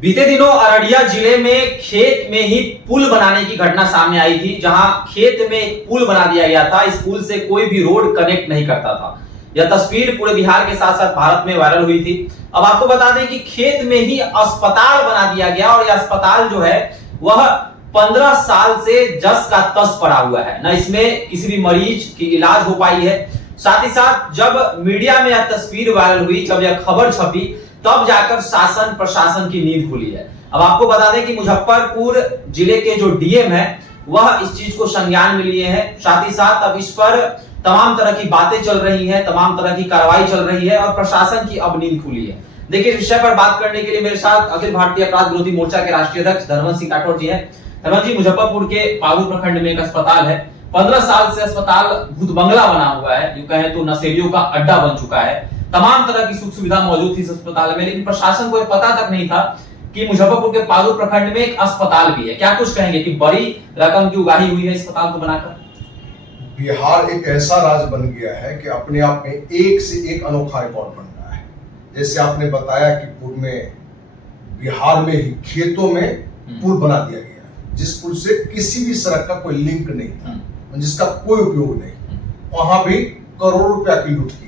बीते दिनों अररिया जिले में खेत में ही पुल बनाने की घटना सामने आई थी, जहां खेत में एक पुल बना दिया गया था। इस पुल से कोई भी रोड कनेक्ट नहीं करता था। यह तस्वीर पूरे बिहार के साथ साथ भारत में वायरल हुई थी। अब आपको बता दें कि खेत में ही अस्पताल बना दिया गया और यह अस्पताल जो है वह 15 साल से जस का तस पड़ा हुआ है। न इसमें किसी भी मरीज की इलाज हो पाई है। साथ ही साथ जब मीडिया में यह तस्वीर वायरल हुई, जब यह खबर छपी, तब जाकर शासन प्रशासन की नींद खुली है। अब आपको बता दें कि मुजफ्फरपुर जिले के जो डीएम है वह इस चीज को संज्ञान में लिए हैं। साथ ही साथ अब इस पर तमाम तरह की बातें चल रही हैं, तमाम तरह की कार्रवाई चल रही है और प्रशासन की अब नींद खुली है। देखिए, इस विषय पर बात करने के लिए मेरे साथ अखिल भारतीय अपराध विरोधी मोर्चा के राष्ट्रीय अध्यक्ष धर्मेंद्र सिंह राठौर जी हैं। धर्मेंद्र जी, मुजफ्फरपुर के पाकुड़ प्रखंड में एक अस्पताल है। 15 साल से अस्पताल भूत बंगला बना हुआ है, जो कहें तो नशेड़ियों का अड्डा बन चुका है। तमाम तरह की सुख सुविधा मौजूद थी इस अस्पताल में, लेकिन प्रशासन को पता तक नहीं था कि मुजफ्फरपुर के पाकुड़ प्रखंड में एक अस्पताल भी है। क्या कुछ कहेंगे कि बड़ी रकम की उगाही हुई है अस्पताल को बनाकर? बिहार एक ऐसा राज्य बन गया है कि अपने आप में एक से एक अनोखा रिकॉर्ड बन रहा है। जैसे आपने बताया कि पूर्व में बिहार में ही खेतों में पुल बना दिया गया, जिस पुल से किसी भी सड़क का कोई लिंक नहीं था, जिसका कोई उपयोग नहीं, वहां भी करोड़ों रुपया की लूट की गई।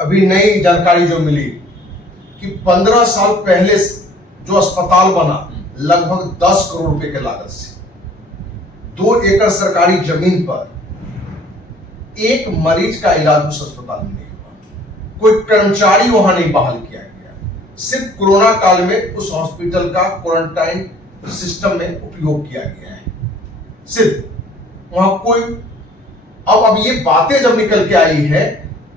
अभी नई जानकारी जो मिली कि 15 साल पहले जो अस्पताल बना लगभग 10 करोड़ रुपए के लागत से 2 एकड़ सरकारी जमीन पर एक मरीज का इलाज उस अस्पताल में नहीं हुआ। कोई कर्मचारी वहां नहीं बहाल किया गया। सिर्फ कोरोना काल में उस हॉस्पिटल का क्वारंटाइन सिस्टम में उपयोग किया गया है। सिर्फ वहां कोई अब ये बातें जब निकल के आई है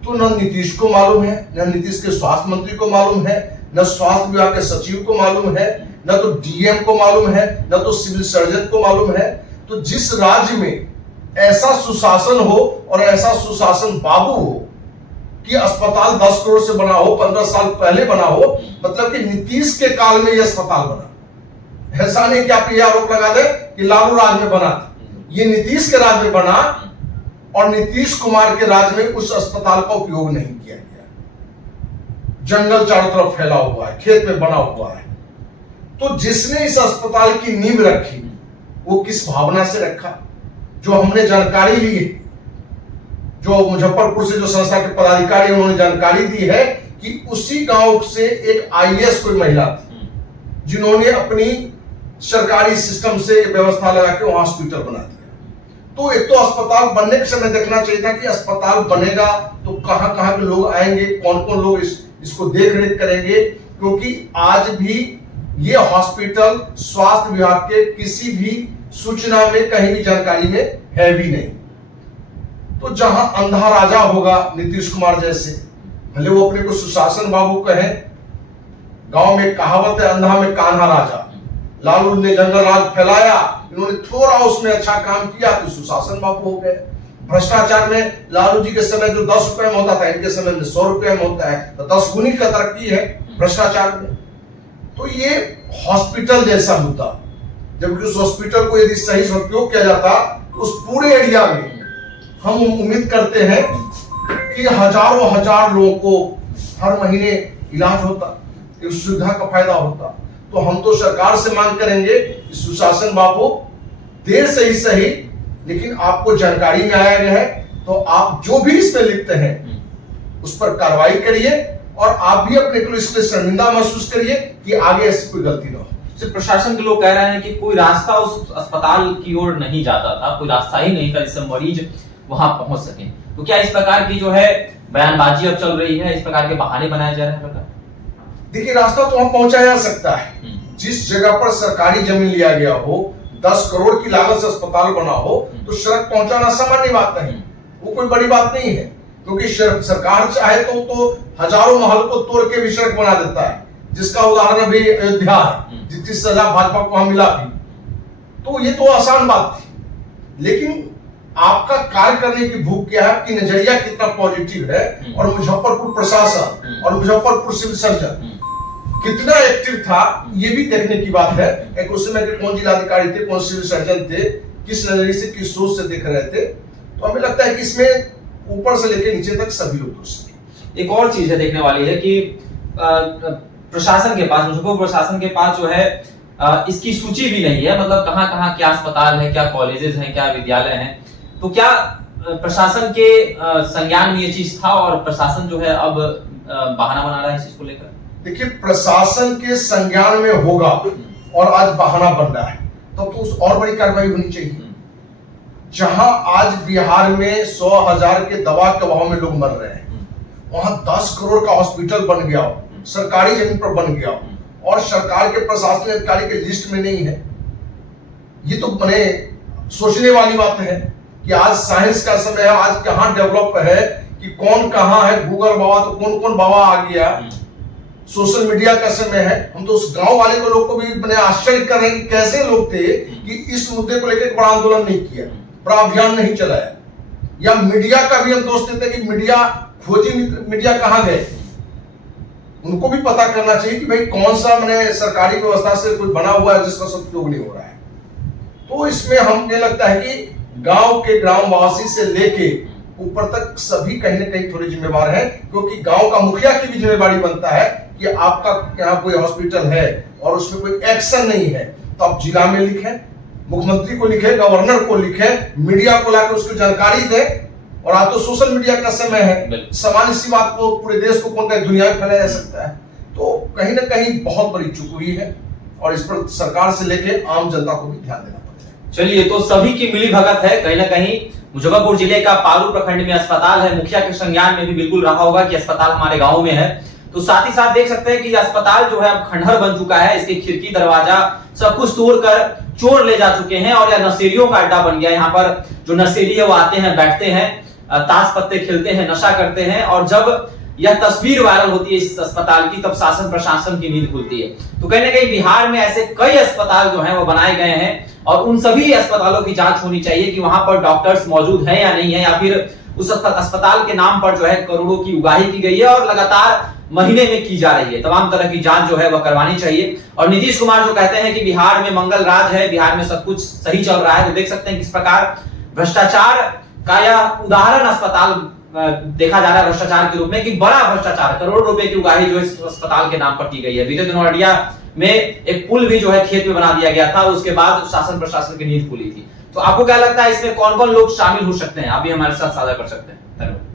तो न नीतीश को मालूम है, न नीतीश के स्वास्थ्य मंत्री को मालूम है, न स्वास्थ्य विभाग के सचिव को मालूम है, न तो डीएम को मालूम है, न तो सिविल सर्जन को मालूम है। तो जिस राज्य में ऐसा सुशासन हो और ऐसा सुशासन बाबू हो कि अस्पताल 10 करोड़ से बना हो, 15 साल पहले बना हो, मतलब कि नीतीश के काल में यह अस्पताल बना। ऐसा नहीं कि आप ये आरोप लगा दे कि लालू राज में बना था, ये नीतीश के राज में बना और नीतीश कुमार के राज में उस अस्पताल का उपयोग नहीं किया गया। जंगल चारों तरफ फैला हुआ है, खेत में बना हुआ है। तो जिसने इस अस्पताल की नींव रखी वो किस भावना से रखा? जो हमने जानकारी ली है, जो मुजफ्फरपुर से जो संस्था के पदाधिकारी उन्होंने जानकारी दी है कि उसी गांव से एक आईएएस कोई महिला थी जिन्होंने अपनी सरकारी सिस्टम से व्यवस्था लगा के वहां हॉस्पिटल बना दिया। तो एक तो अस्पताल बनने के समय देखना चाहिए था कि अस्पताल बनेगा तो कहां कहां के लोग आएंगे, कौन कौन लोग इसको देख रेख करेंगे, क्योंकि आज भी ये हॉस्पिटल स्वास्थ्य विभाग के किसी भी सूचना में कहीं भी जानकारी में है भी नहीं। तो जहां अंधा राजा होगा नीतीश कुमार जैसे, भले वो अपने को सुशासन बाबू कहे, गांव में कहावत है अंधा में कान्हा राजा। लालू ने जंगल राज फैलाया, इन्होंने थोड़ा उसमें अच्छा काम किया तो सुशासन बाबू हो गए। भ्रष्टाचार में लालू जी के समय जो 10 रुपए में होता था, इनके समय में 100 रुपए में होता है, तो 10 गुनी का तरक्की है भ्रष्टाचार में। तो ये हॉस्पिटल जैसा मुद्दा, जबकि उस हॉस्पिटल को यदि सही से उपयोग किया जाता तो उस पूरे एरिया में हम उम्मीद करते हैं कि हजारों हजार लोगों को हर महीने इलाज होता, इस सुविधा का फायदा होता। तो हम तो सरकार से मांग करेंगे कि सुशासन बाबू देर से ही सही, लेकिन आपको जानकारी में आया गया है तो आप जो भी इसमें लिखते हैं उस पर कार्रवाई करिए और आप भी अपने को इसलिए शर्मिंदा महसूस करिए कि आगे ऐसी कोई गलती ना हो। सिर्फ प्रशासन के लोग कह रहे हैं कि कोई रास्ता उस अस्पताल की ओर नहीं जाता था, कोई रास्ता ही नहीं था जिससे मरीज वहां पहुंच सके। तो क्या इस प्रकार की जो है बयानबाजी अब चल रही है, इस प्रकार के बहाने बनाए जा रहे हैं? देखिए, रास्ता तो वहां पहुंचाया जा सकता है। जिस जगह पर सरकारी जमीन लिया गया हो, 10 करोड़ की लागत से अस्पताल बना हो, तो सड़क पहुंचाना सामान्य बात है, वो कोई बड़ी बात नहीं है। क्योंकि सरकार चाहे तो हजारों महल को तोड़ के भी सड़क बना देता है, जिसका उदाहरण अभी अयोध्या है, जितनी सजा भाजपा को वहां मिला भी। तो ये तो आसान बात थी, लेकिन आपका कार्य करने की भूख क्या है, आपकी नजरिया कितना पॉजिटिव है, और मुजफ्फरपुर प्रशासन और मुजफ्फरपुर सिविल सर्जन कितना एक्टिव था, ये भी देखने की बात है। एक उस समय के कौन जिलाधिकारी थे, कौन सिविल सर्जन थे, किस नजरिए से, किस सोच से देख रहे थे। तो हमें लगता है कि इसमें ऊपर से लेकर नीचे तक सभी लोग दोषी हैं। एक और चीज है देखने वाली है कि प्रशासन के पास, मुजफ्फरपुर प्रशासन के पास जो है इसकी सूची भी नहीं है, मतलब कहाँ कहाँ क्या अस्पताल है, क्या कॉलेजेस हैं, क्या विद्यालय हैं। तो क्या प्रशासन के संज्ञान में ये चीज था और प्रशासन जो है अब बहाना बना रहा है इस चीज को लेकर? देखिए, प्रशासन के संज्ञान में होगा और आज बहाना बन रहा है, तो उस और बड़ी कार्रवाई होनी चाहिए। जहां आज बिहार में 100,000 के दवा के अभाव में लोग मर रहे हैं, वहां 10 करोड़ का हॉस्पिटल बन गया हो, सरकारी जमीन पर बन गया हो और सरकार के प्रशासनिक अधिकारी के लिस्ट में नहीं है। ये तो बने सोचने वाली बात है कि आज साइंस का समय है, आज कहां डेवलप है कि कौन कहां है, गूगल बाबा तो कौन कौन बाबा आ गया, सोशल मीडिया का समय है। हम तो उस गांव वाले को लोग को भी बने आश्चर्य कर रहे हैं कि कैसे लोग थे कि इस मुद्दे को लेकर बड़ा आंदोलन नहीं किया, बड़ा अभियान नहीं चलाया। या मीडिया का भी हम दोष देते हैं कि मीडिया खोजी मीडिया कहां गए, उनको भी पता करना चाहिए कि भाई कौन सा मैंने सरकारी व्यवस्था से कोई बना हुआ है जिसका सदुपयोग नहीं हो रहा है। तो इसमें हमें लगता है कि गांव के ग्रामवासी से लेके ऊपर तक सभी कहीं ना कहीं थोड़े जिम्मेवार हैं, क्योंकि गांव का मुखिया की भी जिम्मेवारी बनता है कि आपका यहाँ कोई हॉस्पिटल है और उसमें कोई एक्शन नहीं है तो आप जिला में लिखें, मुख्यमंत्री को लिखे, गवर्नर को लिखे, मीडिया को लाकर उसको जानकारी दें। और आज तो सोशल मीडिया का समय है, सामान्य सी बात को पूरे देश को कौन दुनिया में फैलाया जा सकता है। तो कहीं ना कहीं बहुत बड़ी चूक हुई है और इस पर सरकार से लेके आम जनता को भी ध्यान देना पड़ेगा। चलिए, तो सभी की मिली भगत है। कहीं ना कहीं मुजफ्फरपुर जिले का पारू प्रखंड में अस्पताल है, मुखिया के संज्ञान में भी बिल्कुल रहा होगा कि अस्पताल हमारे गांव में है। तो साथ ही साथ देख सकते हैं कि अस्पताल जो है अब खंडहर बन चुका है, इसकी खिड़की दरवाजा सब कुछ तोड़कर चोर ले जा चुके हैं और यह नशेड़ियों का अड्डा बन गया। यहाँ पर जो नशेड़ी है वो आते हैं, बैठते हैं, ताश पत्ते खेलते हैं, नशा करते हैं। और जब यह तस्वीर वायरल होती है इस अस्पताल की, तब शासन प्रशासन की नींद खुलती है। तो कहीं ना कहीं बिहार में ऐसे कई अस्पताल जो हैं वो बनाए गए हैं और उन सभी अस्पतालों की जांच होनी चाहिए कि वहां पर डॉक्टर्स मौजूद हैं या नहीं है, या फिर उस अस्पताल के नाम पर जो है करोड़ों की उगाही की गई है और लगातार महीने में की जा रही है। तमाम तरह की जांच जो है वह करवानी चाहिए। और नीतीश कुमार जो कहते हैं कि बिहार में मंगल राज है, बिहार में सब कुछ सही चल रहा है, तो देख सकते हैं किस प्रकार भ्रष्टाचार का यह उदाहरण अस्पताल देखा जा रहा है भ्रष्टाचार के रूप में, कि बड़ा भ्रष्टाचार, करोड़ों रुपए की उगाही जो इस अस्पताल के नाम पर की गई है। बीते दिनों अररिया में एक पुल भी जो है खेत में बना दिया गया था, उसके बाद शासन प्रशासन की नींद खुली थी। तो आपको क्या लगता है इसमें कौन कौन लोग शामिल हो सकते हैं? आप भी हमारे साथ साझा कर सकते हैं। धन्यवाद।